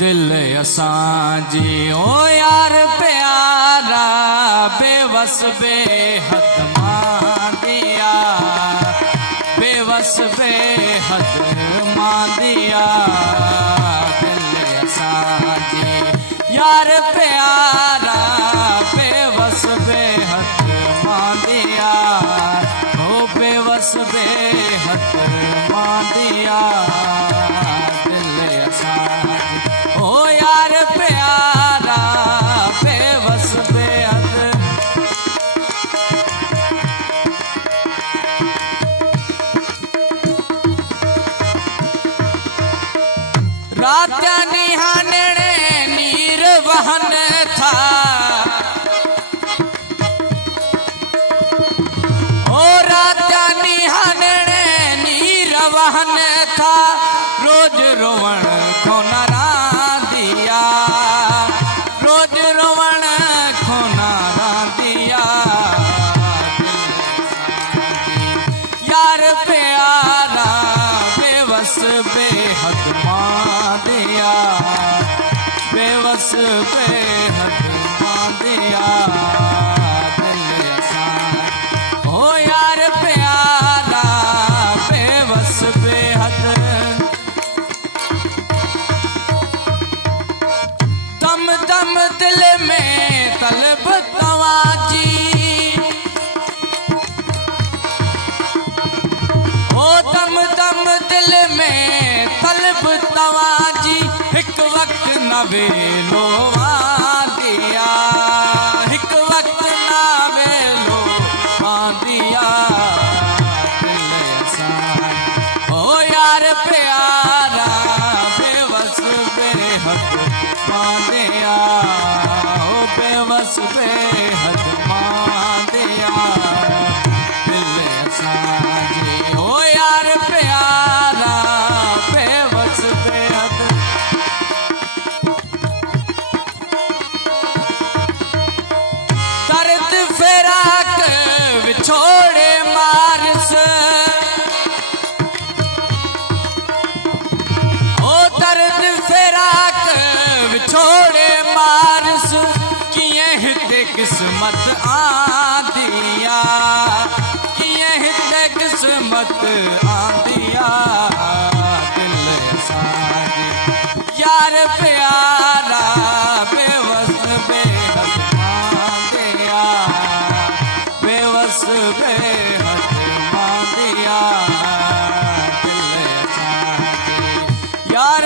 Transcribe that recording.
दिल असांजी ओ यार प्यारा बेवस बेहद मां दिया, बेवस बेहद मां दिया। दिल असांजी यार प्यारा बेवस बेहद मां दिया, ओ बेवस बेहद मां दिया। रात्या निहानने नीर वहन था, ओ रात्या निहानने नीर वहन था। रोज रोवण को नारा दिया, रोज रोवण को नारा दिया। यार प्यारा बेवस बेहद मां दिया, बेवस बेहद मां दिया। दिल असां हो यार प्यारा बेवस बेहद। दम दम दिल में तलब तवाजी, ओ दम दम दिल में तलब तवाजी। एक वक्त न वेलो दिया, एक वक्त न वेलो दिया। दिल असां ओ यार प्यारा बेवस बेहद मां दिया, ओ बेवस बेहद मां दिया। दिल असांजी ओ यार प्यारा बेवस बेहद। दर्द फिराक विछोड़े मारस, ओ दर्द फिराक विछोड़े मारस। किए हिते किस्मत आंदिया, किए हिते किस्मत आंदिया। दिल असांजी यार प्यारा बेवस बेहद मां दिया, बेवस बेहद मां दिया। दिल असांजी यार